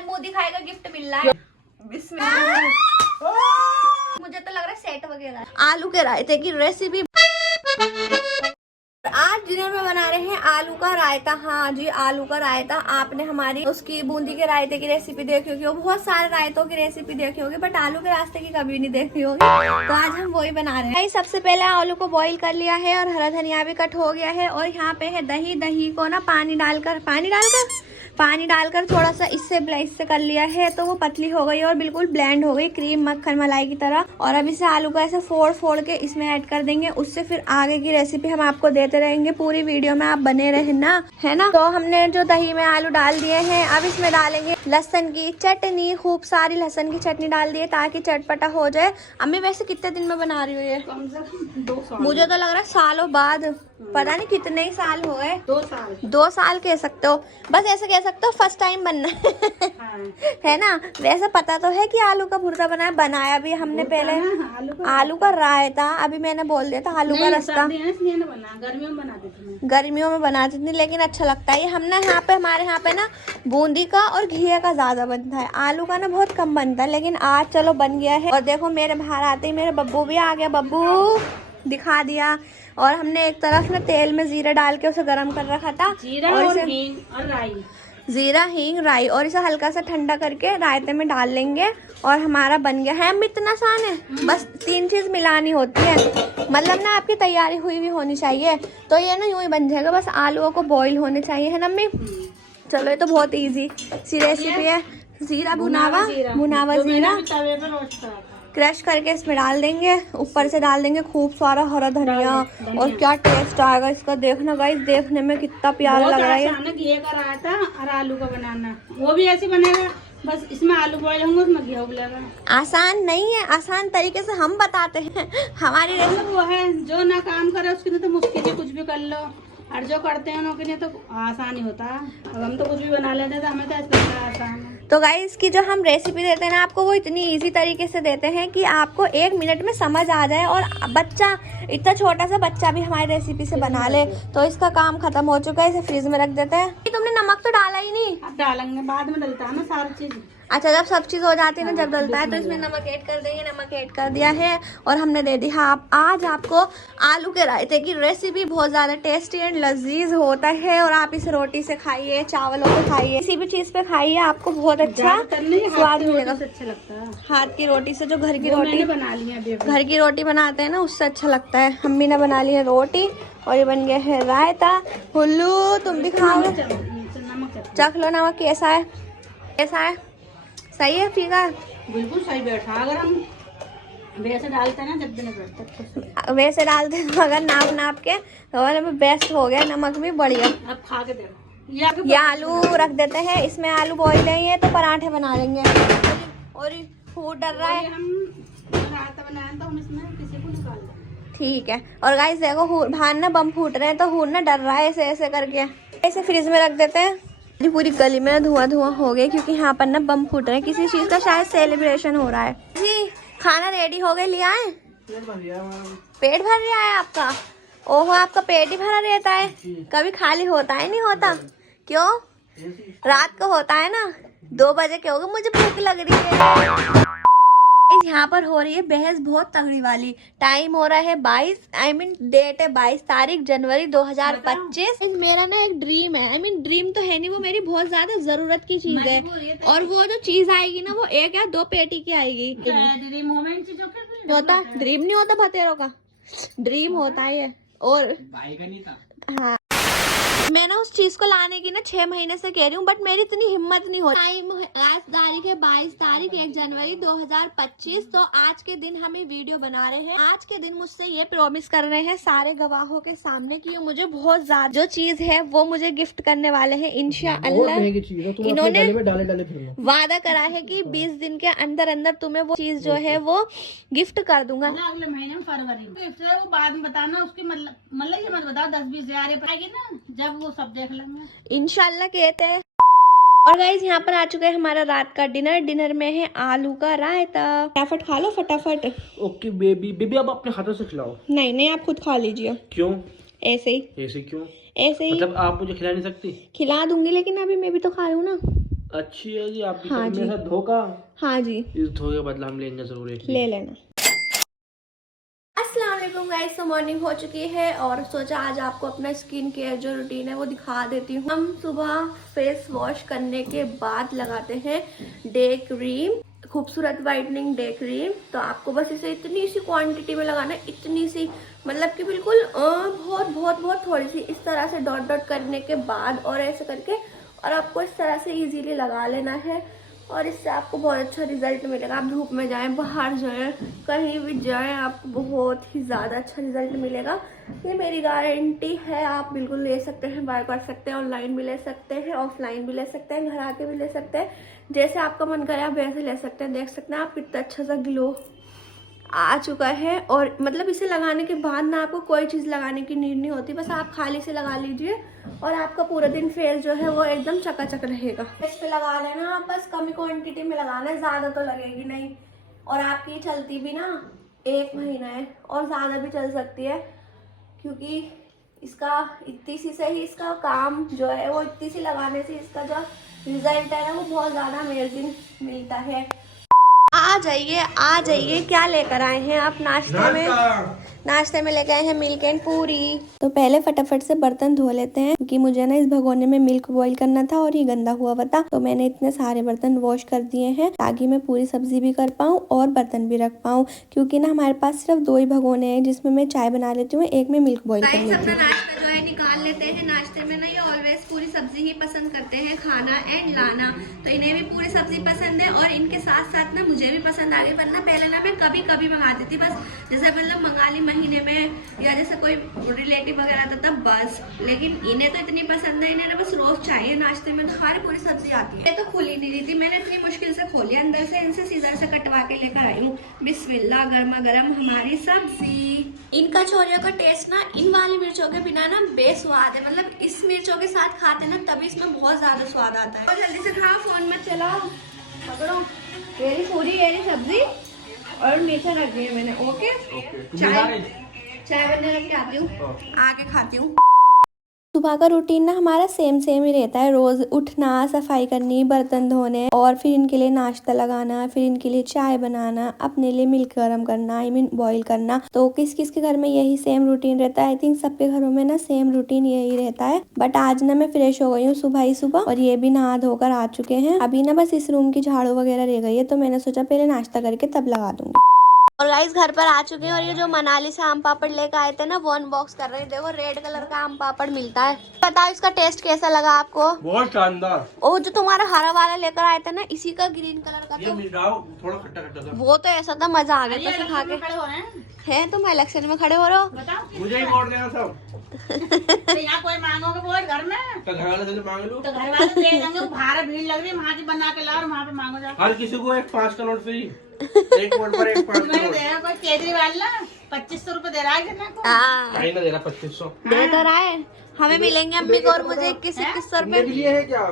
आज मुंह दिखाएगा, गिफ्ट मिल रहा है। मुझे तो लग रहा है सेट वगैरह। आलू के रायते की रेसिपी आज डिनर में बना रहे हैं आलू का रायता। हाँ जी, आलू का रायता। आपने हमारी उसकी बूंदी के रायते की रेसिपी देखी होगी, बहुत सारे रायतों की रेसिपी देखी होगी, बट आलू के रास्ते की कभी नहीं देखी होगी। तो आज हम वही बना रहे हैं। सबसे पहले आलू को बॉईल कर लिया है और हरा धनिया भी कट हो गया है। और यहाँ पे है दही। दही को ना पानी डालकर थोड़ा सा इससे कर लिया है, तो वो पतली हो गई और बिल्कुल ब्लेंड हो गई, क्रीम मक्खन मलाई की तरह। और अब इसे आलू को ऐसे फोड़ के इसमें ऐड कर देंगे। उससे फिर आगे की रेसिपी हम आपको देते रहेंगे, पूरी वीडियो में आप बने रहना, है ना। तो हमने जो दही में आलू डाल दिए हैं, अब इसमें डालेंगे लहसुन की चटनी। खूब सारी लहसुन की चटनी डाल दिए ताकि चटपटा हो जाए। अम्मी वैसे कितने दिन में बना रही हो ये? मुझे तो लग रहा है सालों बाद, पता नहीं कितने ही साल हो गए। 2 साल कह सकते हो, बस ऐसे कह सकते हो, फर्स्ट टाइम बनना है ना। वैसे पता तो है कि आलू का भुर्ता बनाया भी हमने पहले, आलू का रायता। अभी मैंने बोल दिया था आलू का रास्ता, गर्मियों में बनाती थी, लेकिन अच्छा लगता है। हम ना हमारे यहाँ पे ना बूंदी का और घी का ज्यादा बनता है, आलू का ना बहुत कम बनता है, लेकिन आज चलो बन गया है। और देखो मेरे बाहर आते ही मेरे बब्बू भी आ गया, बब्बू दिखा दिया। और हमने एक तरफ ना तेल में जीरा डाल के उसे गरम कर रखा था, जीरा हींग राई, और इसे हल्का सा ठंडा करके रायते में डाल लेंगे और हमारा बन गया है। इतना आसान है, बस 3 चीज मिलानी होती है, मतलब ना आपकी तैयारी हुई भी होनी चाहिए, तो ये ना यूं ही बन जाएगा। बस आलूओं को बॉईल होने चाहिए, है ना अम्मी। चलो ये तो बहुत इजी सी रेसिपी है। जीरा भुनावा जीरा क्रश करके इसमें डाल देंगे, ऊपर से डाल देंगे खूब सारा हरा धनिया। और क्या टेस्ट आएगा इसका, देखना गाइस, देखने में कितना प्यारा लग रहा है। घी का रायता और आलू का बनाना, वो भी ऐसे बनेगा, बस इसमें आलू बॉईल होंगे, उसमें घी उबलेगा। आसान नहीं है, आसान तरीके से हम बताते हैं। हमारी रेसिपी वो है, जो ना काम करे उसके लिए तो मुश्किल है, कुछ भी कर लो, और जो करते हैं उनके लिए तो आसान ही होता है। अब हम तो कुछ भी बना लेते हैं, तो हमें तो ऐसा लगता है आसान है। तो गाइस की जो हम रेसिपी देते हैं ना आपको, वो इतनी इजी तरीके से देते हैं कि आपको 1 मिनट में समझ आ जाए। और बच्चा, इतना छोटा सा बच्चा भी हमारी रेसिपी से बना ले, तो इसका काम खत्म हो चुका है। इसे फ्रीज में रख देते हैं। तुमने नमक तो डाला ही नहीं? अब डालेंगे, बाद में डलता है ना सारी चीज। अच्छा, जब सब चीज हो जाती है ना, जब डलता है तो इसमें नमक ऐड कर देंगे। नमक ऐड कर दिया है और हमने दे दी। हाँ, आज आपको आलू के रायते की रेसिपी बहुत ज्यादा टेस्टी एंड लजीज होता है। और आप इसे रोटी से खाइए, चावलों से खाइए, किसी भी चीज पे खाइए, आपको बहुत अच्छा स्वाद मिलेगा। अच्छा लगता है हाथ की रोटी से, जो घर की रोटी बना ली है, घर की रोटी बनाते हैं ना, उससे अच्छा लगता है। अम्मी ने बना ली है रोटी और ये बन गया है रायता। हुल्लू तुम भी खाओगे? चख लो नमक कैसा है, कैसा है? सही है, ठीक है, बिल्कुल सही बैठा। अगर हम वैसे डालते हैं ना, जब नहीं बैठता, वैसे डालते हैं अगर नाप के, तो बेस्ट हो गया। नमक भी बढ़िया। अब खा के देखो। ये आलू रख देते हैं, इसमें आलू बॉईल है, तो पराठे बना लेंगे। और फूट डर रहा है, हम रायता बनाए तो हम इसमें किसी को निकाल दें। ठीक है। और गाइस देखो, बाहर ना बम फूट रहे हैं, तो हूर ना डर रहा है, ऐसे ऐसे करके। ऐसे फ्रिज में रख देते हैं। पूरी गली में धुआं हो गया, क्योंकि यहाँ पर ना बम फूट रहे हैं, किसी चीज का शायद सेलिब्रेशन हो रहा है। जी खाना रेडी हो गया, लिया है? पेट भर रहा है आपका? ओहो, आपका पेट ही भरा रहता है, कभी खाली होता है? नहीं होता, क्यों? रात को होता है ना, 2 बजे के होगा, मुझे भूख लग रही है। यहाँ पर हो रही है बहस बहुत तगड़ी वाली। टाइम हो रहा है 22, डेट है 22 तारीख जनवरी 2025। मेरा ना एक ड्रीम है, ड्रीम तो है नहीं, वो मेरी बहुत ज्यादा जरूरत की चीज है। और वो जो चीज आएगी ना, वो 1 या 2 पेटी की आएगी। होता ड्रीम नहीं होता भतेरों का, ड्रीम होता है। और हाँ, मैं ना उस चीज को लाने की ना 6 महीने से कह रही हूँ, बट मेरी इतनी हिम्मत नहीं हो। टाइम आज तारीख है 22 तारीख 1 जनवरी 2025। तो आज के दिन हम ये वीडियो बना रहे हैं। आज के दिन मुझसे ये प्रॉमिस कर रहे हैं सारे गवाहों के सामने कि मुझे बहुत ज्यादा जो चीज है वो मुझे गिफ्ट करने वाले हैं इंशाअल्लाह। इन्होंने वादा करा है कि 20 दिन के अंदर अंदर तुम्हें वो चीज जो है वो गिफ्ट कर दूंगा। अगले महीने में फरवरी वो बाद में बताना, उसकी मतलब ये मत बताओ 10-20 हजार पाएगी ना, जब वो सब देख लेंगे इंशाल्लाह कहते हैं। और गाइस यहाँ पर आ चुका है हमारा रात का डिनर। डिनर में है आलू का रायता। फटाफट खा लो, फटाफट। ओके बेबी, बेबी अब अपने हाथों से खिलाओ। नहीं, आप खुद खा लीजिए। क्यों? ऐसे ही। ऐसे क्यों? ऐसे ही। मतलब आप मुझे खिला नहीं सकती? खिला दूंगी, लेकिन अभी मैं भी तो खा रही हूँ ना। अच्छी है जी आपकी। हाँ कभी जी। मेरे साथ धोखा, हाँ जी, इस धोखे का बदला हम लेंगे जरूर एक दिन। ले लेना। अस्सलाम वालेकुम गाइस, तो मॉर्निंग हो चुकी है और सोचा आज आपको अपना स्किन केयर जो रूटीन है वो दिखा देती हूँ। हम सुबह फेस वॉश करने के बाद लगाते हैं डे क्रीम, खूबसूरत वाइटनिंग डे क्रीम। तो आपको बस इसे इतनी सी क्वांटिटी में लगाना है, इतनी सी, मतलब कि बिल्कुल बहुत बहुत बहुत थोड़ी सी, इस तरह से डॉट डॉट करने के बाद और ऐसे करके, और आपको इस तरह से इजीली लगा लेना है और इससे आपको बहुत अच्छा रिजल्ट मिलेगा। आप धूप में जाएं, बाहर जाएं, कहीं भी जाएं, आपको बहुत ही ज़्यादा अच्छा रिजल्ट मिलेगा। ये मेरी गारंटी है। आप बिल्कुल ले सकते हैं, बाय कर सकते हैं, ऑनलाइन भी ले सकते हैं, ऑफलाइन भी ले सकते हैं, घर आके भी ले सकते हैं, जैसे आपका मन करे आप वैसे ले सकते हैं। देख सकते हैं आप कितना अच्छा सा ग्लो आ चुका है। और मतलब इसे लगाने के बाद ना आपको कोई चीज़ लगाने की नीड नहीं होती, बस आप खाली से लगा लीजिए और आपका पूरा दिन फेस जो है वो एकदम चकाचक रहेगा। फेस पे लगा लेना आप, बस कम क्वांटिटी में लगाना है, ज़्यादा तो लगेगी नहीं। और आपकी चलती भी ना 1 महीना है और ज़्यादा भी चल सकती है, क्योंकि इसका इतनी सी से ही इसका काम जो है वो, इतनी सी लगाने से इसका जो रिजल्ट है ना वो बहुत ज़्यादा अमेजिंग मिलता है। आ जाइए, क्या लेकर आए हैं आप नाश्ते में? नाश्ते में लेके आए हैं मिल्क एंड पूरी। तो पहले फटाफट से बर्तन धो लेते हैं, क्योंकि मुझे ना इस भगोने में मिल्क बॉईल करना था और ये गंदा हुआ हुआ था। तो मैंने इतने सारे बर्तन वॉश कर दिए हैं ताकि मैं पूरी सब्जी भी कर पाऊँ और बर्तन भी रख पाऊँ, क्योंकि ना हमारे पास सिर्फ 2 ही भगोने हैं जिसमें मैं चाय बना लेती हूँ, एक में मिल्क बॉईल कर लेती हूँ। नाश्ता जो है निकाल लेते हैं। नाश्ते में ना ये ऑलवेज पूरी सब्जी ही पसंद करते हैं खाना एंड लाना, तो इन्हें भी पूरी सब्जी पसंद है और इनके साथ साथ ना मुझे भी पसंद आ गई। वरना पहले ना मैं कभी कभी मंगाती थी, बस जैसे मतलब मंगा ली महीने में, या जैसे कोई रिलेटिव वगैरह आता था बस। लेकिन इन्हें तो इतनी पसंद है, इन्हें ना बस रोज चाहिए नाश्ते में, तो हमारी पूरी सब्जी आती है। ये तो खुली नहीं रही थी, मैंने इतनी मुश्किल से खोली अंदर से, इनसे सीजर से कटवा के लेकर आई हूँ। बिस्मिल्लाह, गर्मा गर्म हमारी सब्जी। इन कचौरियों का टेस्ट ना इन वाली मिर्चों के बिना ना बेस्वाद है, मतलब इस मिर्चों के साथ खाते ना तभी इसमें बहुत ज्यादा स्वाद आता है। और जल्दी से खाओ, फोन मत चलाओ, पकड़ो। मेरी पूरी मेरी सब्जी और नीचे रख दी है मैंने। ओके, चाय बनने रख के आती हूँ, आके खाती हूँ। सुबह का रूटीन ना हमारा सेम ही रहता है। रोज उठना, सफाई करनी, बर्तन धोने और फिर इनके लिए नाश्ता लगाना, फिर इनके लिए चाय बनाना, अपने लिए मिल्क गर्म करना, आई मीन बॉईल करना। तो किस किस के घर में यही सेम रूटीन रहता है। आई थिंक सबके घरों में ना सेम रूटीन यही रहता है। बट आज ना मैं फ्रेश हो गई हूँ सुबह ही सुबह, और ये भी नहा धोकर आ चुके हैं। अभी ना बस इस रूम की झाड़ू वगैरह रह गई है, तो मैंने सोचा पहले नाश्ता करके तब लगा दूंगी। और गाइस घर पर आ चुके हैं, और ये जो मनाली से आम पापड़ लेकर आए थे ना वो अनबॉक्स कर रहे हैं। देखो रेड कलर का आम पापड़ मिलता है। बताओ इसका टेस्ट कैसा लगा आपको? बहुत शानदार। ओ जो तुम्हारा हरा वाला लेकर आए थे ना, इसी का ग्रीन कलर का, ये तो थोड़ा खट्टा खट्टा था। वो तो ऐसा था, मजा आ गया था खा के। है तुम इलेक्शन में खड़े हो रहे हो? मुझे ही वोट देना सब। तो यहाँ कोई मांगोगे वोट घर में, तो घर वाले से मांग लो, तो घर वाले दे देंगे। बाहर भीड़ लग रही है, वहाँ की बना के ला और वहाँ पे मांगो जाओ। हर किसी को एक 5 का नोट फ्री, एक वोट पर एक 5 का नोट। कोई केजरीवाल ना 2500 रुपए दे रहा है कितना को? कहीं ना दे रहा 2500 दे तो रहा है। हमें मिलेंगे अम्मी को और मुझे 2100 रुपए। है क्या?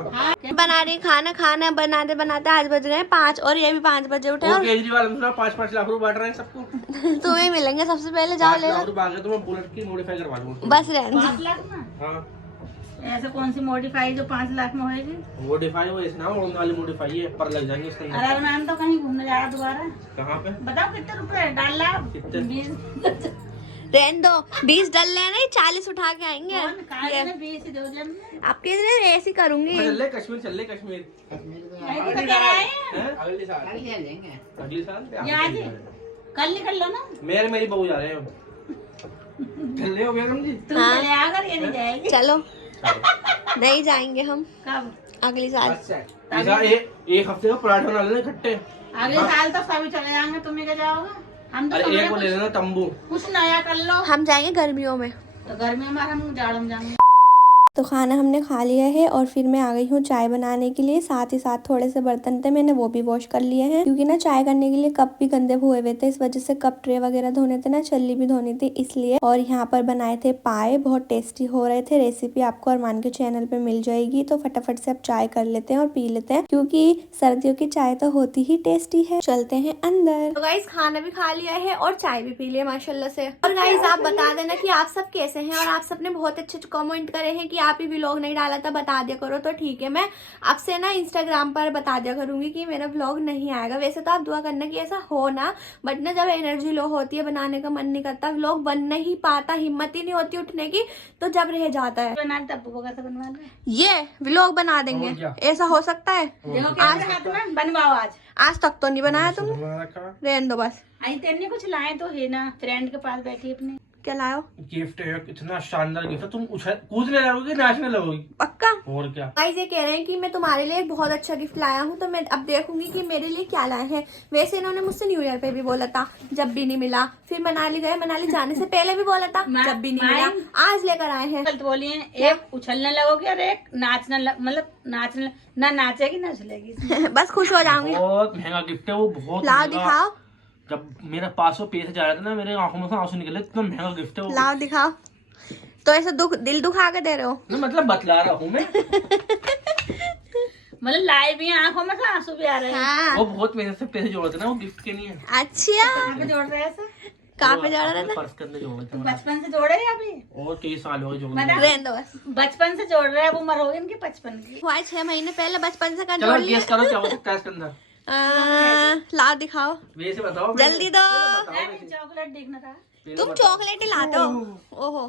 बना रही खाना बनाते बनाते आज बज गए 5, और ये भी 5 बजे उठे। और केजरीवाल 5-5 लाख रुपए बांट रहे हैं सबको। तुम्हें मिलेंगे सबसे पहले, जाओ ले लो। तो मैं बुलेट की मॉडिफाई करवा दूंगा। बस रहने दो। 5 लाख में हाँ, ऐसे कौन सी मॉडिफाई जो 5 लाख में होएगी? मॉडिफाई वो इसना उड़ने वाली मॉडिफाई है, पर लग जाएंगे उसके अंदर। अरे मैम तो कहीं घूमने जा रहा दोबारा। कहाँ पे? बताओ कितने रुपए डाल ला? कितने? 20। रहने दो, 20 डल लेना, 40 उठा के आएंगे। कौन कहा 20 ही दो जन में? आपके लिए ऐसी करूंगी। चल ले कश्मीर, चल ले कश्मीर। नहीं तो कह रहा है हैं? अगले साल। अगले साल ये आज ही? कल निकल लो ना। मेरी बहू जा रहे हैं। चल ले हो बेगम जी। तुम हाँ। चले आकर ये नहीं जाएगी। चलो नहीं जाएंगे हम कब? अगली साल। एक हफ्ते का पराठा बना लेना इकट्ठे। अगले साल तो सभी चले जाएंगे, तुम ही क्या जाओगे? हम तो अरे तुम्हारे एक को ले लेना तंबू। कुछ नया कर लो। हम जाएंगे गर्मियों में। तो गर्मी हमारा हम जाड़ों में जाएंगे। तो खाना हमने खा लिया है और फिर मैं आ गई हूँ चाय बनाने के लिए। साथ ही साथ थोड़े से बर्तन थे, मैंने वो भी वॉश कर लिए हैं, क्योंकि ना चाय करने के लिए कप भी गंदे हुए हुए थे, इस वजह से कप ट्रे वगैरह धोने थे ना, छल्ली भी धोनी थी इसलिए। और यहाँ पर बनाए थे पाए, बहुत टेस्टी हो रहे थे। रेसिपी आपको अरमान के चैनल पे मिल जाएगी। तो फटाफट से अब चाय कर लेते हैं और पी लेते हैं, क्योंकि सर्दियों की चाय तो होती ही टेस्टी है। चलते हैं अंदर। तो गाइस खाना भी खा लिया है और चाय भी पी लिया माशाल्लाह से। और गाइस आप बता देना कि आप सब कैसे हैं, और आप सबने बहुत अच्छे कमेंट करे हैं कि आप ही व्लॉग नहीं डाला था, बता दिया करो तो ठीक है। मैं अब से ना इंस्टाग्राम पर बता दिया करूंगी कि मेरा व्लॉग नहीं आएगा। वैसे तो आप दुआ करना कि ऐसा हो ना, बट ना जब एनर्जी लो होती है, बनाने का मन नहीं करता, व्लॉग बन नहीं पाता, हिम्मत ही नहीं होती उठने की, तो जब रह जाता है। बना तब्बू को कैसे बनवा ले? ये व्लॉग बना देंगे, ऐसा हो सकता है? देखो कैमरे हाथ में बनवाओ आज तक तो नहीं बनाया तुम, रहने दो बस। आई तेरे कुछ लाए तो है ना, फ्रेंड के पास बैठी अपने। क्या लाओ? गिफ्ट है, इतना शानदार गिफ्ट है, तुम कूदने लगोगी, नाचने लगोगी। पक्का? और क्या। गाइस ये कह रहे हैं कि मैं तुम्हारे लिए एक बहुत अच्छा गिफ्ट लाया हूँ, तो मैं अब देखूंगी कि मेरे लिए क्या लाए हैं। वैसे इन्होंने मुझसे न्यू ईयर पे भी बोला था, जब भी नहीं मिला। फिर मनाली गए, मनाली जाने से पहले भी बोला था, जब भी नहीं मिला। आज लेकर आए हैं। गलत बोली है, एक उछलने लगोगी और एक मतलब नाचने, ना नाचेगी ना उछलेगी। बस खुश हो जाऊंगी। बहुत महंगा गिफ्ट है वो, बहुत लाओ महंगा। दिखाओ। जब मेरा 500 पैसे जा रहे थे ना, मेरे आंखों में से आंसू निकले, इतना महंगा गिफ्ट है वो। लाओ दिखाओ। तो ऐसे दिल दुखा के दे रहे हो? ना मतलब बतला रहा हूँ मैं। मतलब लाए भी हैं, आंखों में से आंसू भी आ रहे हैं। हाँ। वो बहुत मेहनत से पैसे जोड़े थे ना, वो गिफ्ट के नहीं है। अच्छा, कहाँ पे जोड़ रहे हैं ऐसे? कहाँ पे जोड़ रहे थे? पर्स के अंदर जोड़े थे। बचपन से जोड़े हैं अभी? और कई साल हो गए जोड़े। मतलब- रहने दो बस। बचपन से जोड़ रहे हैं, अब उम्र हो गई इनकी 55 की। हुआ 6 महीने पहले, बचपन से कर चलो जोड़ लिए। गेस करो क्या हो सकता है इसके अंदर। लाओ दिखाओ, वैसे बताओ, जल्दी दो। चॉकलेट देखना था। तुम चॉकलेट ही लाते हो? ओहो,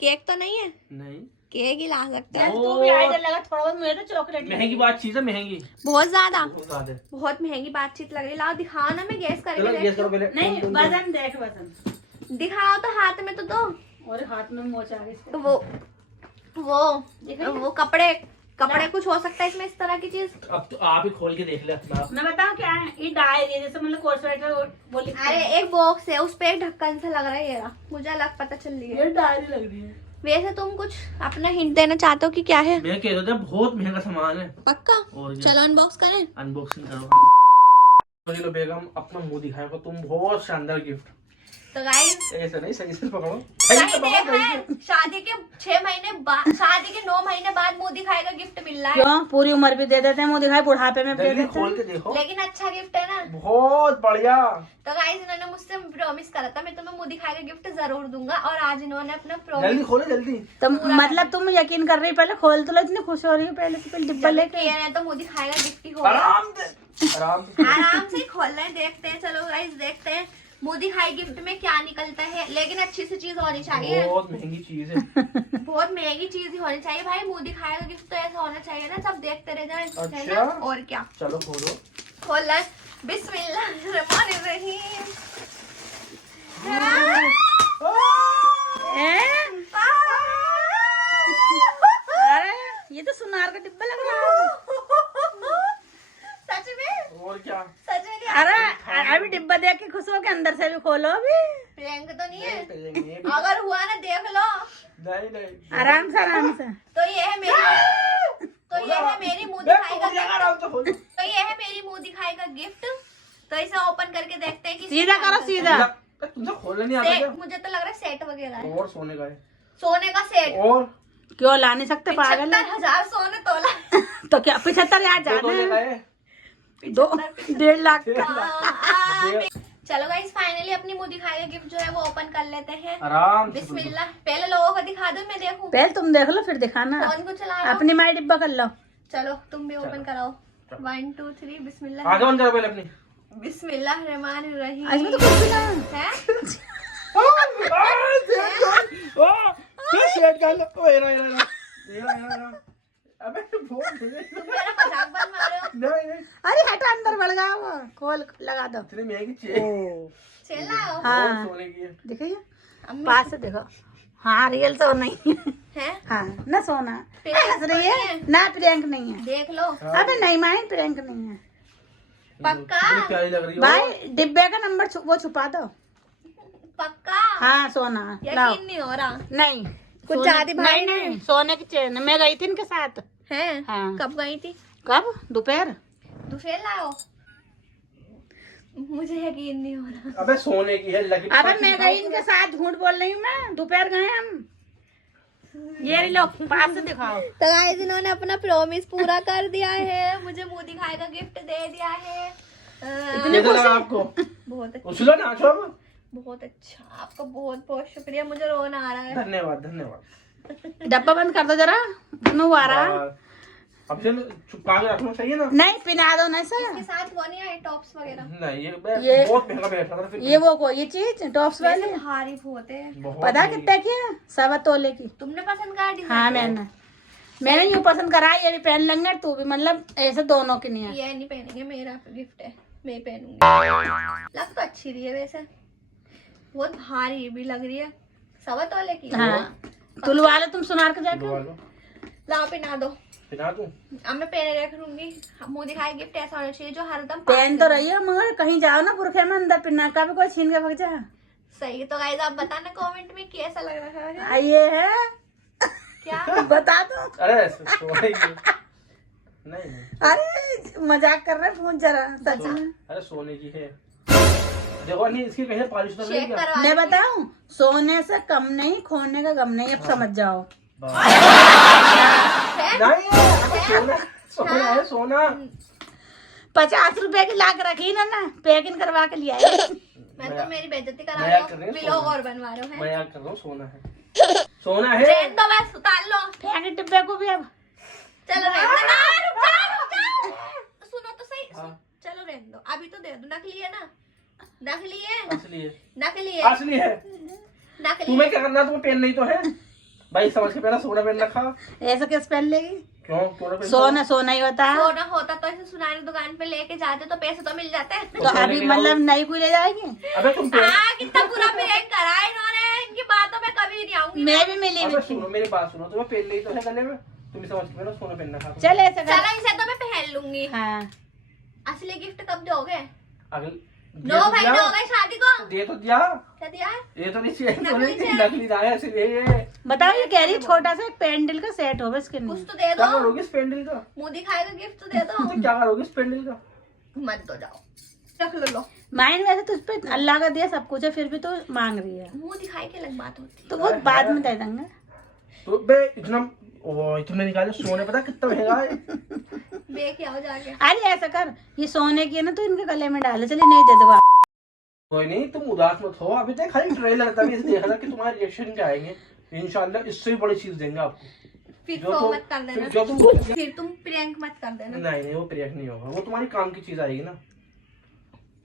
केक तो नहीं है? नहीं, केक ही ला सकते हो। तू भी आइडिया लगा थोड़ा बहुत, मुझे तो चॉकलेट महंगी बात चीज है, महंगी बहुत ज्यादा, बहुत ज्यादा है। बहुत महंगी बातचीत लग रही। लाओ दिखाओ ना, मैं गैस चलो करके गेस करो देखती पहले। नहीं, वजन देख वजन। हूँ। दिखाओ तो, हाथ में तो दो। और हाथ में मोच आ गई इसके। तो वो कपड़े कुछ हो सकता है इसमें, इस तरह की चीज। अब तो आप ही खोल के देख ले अपना। मैं बताऊँ क्या है, ये डायरी है, जैसे मतलब कोट स्वेटर बोली। अरे एक बॉक्स है, उस पे एक ढक्कन सा लग रहा है, ये रहा। मुझे अलग पता चल रही है। ये डायरी लग रही है। वैसे तुम कुछ अपना हिंट देना चाहते हो कि क्या है? मैं कह रहा था बहुत महंगा सामान है। पक्का? और क्या? चलो अनबॉक्स करें। अनबॉक्सिंग करो। चलो बेगम, अपना मुंह दिखाएगा तुम, बहुत शानदार गिफ्ट। तो गाइस ऐसे नहीं, सही से पकड़ो। सही देख रहे हैं, शादी के 6 महीने बाद, शादी के 9 महीने बाद मुंह दिखाएगा गिफ्ट मिल रहा है। क्यों? पूरी उम्र भी दे देते हैं, मुँह दिखाई बुढ़ापे में भी दे जल्दी देते खोल हैं। के देखो, लेकिन अच्छा गिफ्ट है ना। बहुत बढ़िया। तो गाइस इन्होंने मुझसे प्रॉमिस करा था, मैं तुम्हें मुंह दिखाएगा गिफ्ट जरूर दूंगा, और आज इन्होंने अपना प्रॉमिस जल्दी खोलो जल्दी। तो मतलब तुम यकीन कर रही हो? पहले खोल तो लो, इतनी खुश हो रही हो पहले से, पहले डिब्बा लेके। कह रहे हैं तो मुंह दिखाएगा गिफ्ट ही होगा। आराम से आराम से। आराम से ही खोल रहे हैं, देखते हैं। चलो गाइस देखते हैं मुंह दिखाई गिफ्ट में क्या निकलता है, लेकिन अच्छी सी चीज होनी चाहिए। बहुत महंगी चीज है। बहुत महंगी चीज ही होनी चाहिए भाई। मुंह दिखाएगा गिफ्ट तो ऐसा होना चाहिए ना, सब देखते रह जाए, है अच्छा। ना? और क्या। चलो खोलो। खोल रहे, बिस्मिल्लाहिर्रहमानिर्रहीम। अरे ये तो सुनार का डिब्बा लग रहा है। सच में? और क्या। सच में नहीं? अरे अभी डिब्बा देख के खुश हो के अंदर से भी खोलो अभी। प्रैंक तो नहीं है? नहीं अगर हुआ ना देख लो। नहीं। आराम से आराम से। तो ये है मेरी, तो ये है मेरी मुंह दिखाएगा गिफ्ट। तो ये है मेरी मुंह दिखाएगा गिफ्ट। तो इसे ओपन करके देखते हैं कि सीधा करो, सीधा। तुमसे खोलने नहीं आता क्या? मुझे तो लग रहा है सेट वगैरह है, और सोने का है। सोने का सेट। और क्यों ला नहीं सकते? पागल है। 75,000 सोने तोला। तो क्या 75,000 दो तोले का जाना है? है। 1.5 लाख का। चलो गाइस फाइनली अपनी मुंह दिखाएगा गिफ्ट जो है वो ओपन कर लेते हैं। आराम से। बिस्मिल्लाह। पहले लोगों को दिखा दो, मैं देखूं। पहले तुम देख लो फिर दिखाना। फोन को चला लो। अपनी माई डिब्बा कर लो। चलो तुम भी ओपन कराओ। 1 2 3 बिस्मिल्लाह। आगे बंद करो पहले अपनी। बिस्मिल्लाहिर्रहमानिर्रहीम। इसमें तो कुछ भी ना है? अबे बहुत तुम मेरा मजाक बन मार रहे हो। नहीं अरे हटा, अंदर बढ़ गया वो। खोल लगा दो। इतनी महंगी चीज। चिल्लाओ। हाँ सोने की है। देखिए अम्मी पास से देखो। हाँ रियल तो नहीं है। है? हाँ ना सोना। प्रियंक हंस रही तो है नहीं ना? प्रियंक नहीं है। देख लो। अबे नहीं माई, प्रियंक नहीं है पक्का? कितनी प्यारी लग रही है। भाई। डिब्बे का नंबर वो छुपा दो। पक्का? हाँ सोना लाओ। यकीन नहीं हो रहा। नहीं कुछ सोने- ज्यादा भाई नहीं नहीं सोने की चेन। मैं गई थी इनके साथ। है? हाँ। कब गई थी? कब? दोपहर। दूसरे लाओ। मुझे यकीन नहीं हो रहा। अबे सोने की है लगी। अबे मैं गई इनके साथ, झूठ बोल रही हूँ मैं। दोपहर गए हम। ये लो पास से दिखाओ। तो गाइस इन्होंने अपना प्रॉमिस पूरा कर दिया है, मुझे मुंह दिखाएगा गिफ्ट दे दिया है। कैसा लगा आपको? बहुत अच्छा, उछलो नाचो अब। बहुत अच्छा। आपका बहुत बहुत शुक्रिया। मुझे रोना आ रहा है। धन्यवाद धन्यवाद। डब्बा बंद कर दो जरा, धुआं आ रहा। अब से छुपा के रखना चाहिए ना। नहीं पिना दो ना सर। इसके साथ वो नहीं आए टॉप्स वगैरह? नहीं ये बहुत महंगा बैठा था फिर। ये वो ये चीज टॉप्स वाले वैसे भारी बहुत है। बहुत पता महंगी। कितने की है? 1.25 तोले की। तुमने पसंद करा डिजाइन? हाँ मैंने यूँ पसंद करा, ये भी पहन लेंगे तू भी, मतलब ऐसे दोनों की नहीं है। ये नहीं पहनेंगे, मेरा गिफ्ट है, मैं पहनूंगी। लग तो अच्छी रही है वैसे, बहुत भारी भी लग रही है। 1.25 तोले की। हाँ तुलवा लो तुम सुनार के दो जाकर। वालों। लाओ पहना दो। पिना दूं? अब मैं पहने रख लूंगी। मुंह दिखाए गिफ्ट ऐसा होना चाहिए जो हरदम पहन तो रही है मगर कहीं जाओ ना बुरखे में अंदर पिन्ना का भी कोई छीन के भाग जा। सही। तो गाइस आप बताना कमेंट में कैसा लग रहा है। आइए है क्या? बता दो। अरे सोने की नहीं। अरे मजाक कर रहे फोन जरा सच में। अरे सोने की है। देखो नहीं इसकी कहीं पॉलिश तो नहीं चेक क्या? करवा। मैं बताऊं, सोने से कम नहीं, खोने का गम नहीं, अब समझ जाओ। नहीं सोना सोना है सोना। 50 रुपए की लाख रखी ना पैकिंग करवा के लिया है। मैं तो मेरी बेइज्जती करा मजाक रहा कर रही हूँ, है, व्लॉग सोना। और बनवा रहे हो। मैं याद कर रहा हूँ सोना है। सोना है। ट्रेन तो बस उतार लो। फेंक डिब्बे को भी अब। चलो रहने दो ना, रुक जाओ। सुनो तो सही। हाँ। चलो रहने दो, अभी तो दे दो। नकली है ना? नकली है? असली है। नकली है? असली है। नकली तुम्हें क्या करना, तुम्हें पेन नहीं तो है भाई, समझ के पहला सोना पहन रखा। ऐसा किस पहन लेगी? क्यों क्यों ना पहन? सोना सोना ही होता है। सोना होता तो ऐसे सुनारी दुकान पे लेके जाते तो पैसे तो मिल जाते हैं। तो अभी मतलब नई कोई ले जाएगी। अबे तुम पहन। हाँ, कितना बुरा प्रैंक करा है इन्होंने। इनकी बातों में कभी नहीं आऊंगी। मैं भी मिली अबे हुई थी। सुनो मेरी बात सुनो, तुम्हें पेन नहीं तो है गले में, तुम्हें समझ के पहला सोना पहन रखा। चल ऐसा कर। चलो इसे तो मैं पहन लूंगी। हाँ असली गिफ्ट कब दोगे? अगले नो भाई, दो गए शादी को। दे तो दिया। क्या दिया? ये तो नहीं चाहिए, नकली चाहिए। नकली लाया ऐसे ये। बताओ, ये कह रही छोटा सा एक पेंडल का सेट हो बस के कुछ नहीं। तो दे क्या दो। करोगी इस पेंडल का? मुंह दिखाएगा गिफ्ट तो दे दो। तो क्या करोगी इस पेंडल का? मत दो, जाओ रख लो। माइंड वैसे तुझ पे अल्लाह का दिया सब कुछ है, फिर भी तो मांग रही है। मुंह दिखाई के अलग बात होती तो वो बाद में दे देंगे। तो बे इतना तुमने निकाले सोने, पता कितना महंगा है? है। बे क्या हो जाके। अरे ऐसा कर, ये सोने की है ना तो इनके गले में डाले। चलिए नहीं दे दो। कोई नहीं, तुम उदास मत हो। अभी तक खाली ट्रेलर तभी देख रहा कि तुम्हारे रिएक्शन क्या आएंगे। इंशाल्लाह इससे भी बड़ी चीज देंगे आपको। फिर जो तो तुम मत कर देना। जो तुम फिर तुम प्रैंक मत कर देना। नहीं वो प्रैंक नहीं होगा, वो तुम्हारी काम की चीज आएगी ना,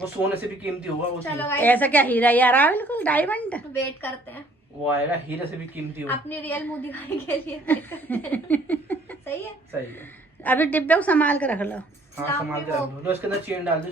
वो सोने से भी कीमती होगा वो चलो चीज। गाइस, ऐसा क्या हीरा यार आ बिल्कुल डायमंड। वेट करते हैं। वो आएगा हीरे से भी कीमती होगा। अपनी रियल मुंह दिखाई के लिए wait करते हैं। सही है। सही है। अभी डिब्बे को संभाल के रख लो। हाँ संभाल के रख लो, इसके अंदर चेन डाल दो।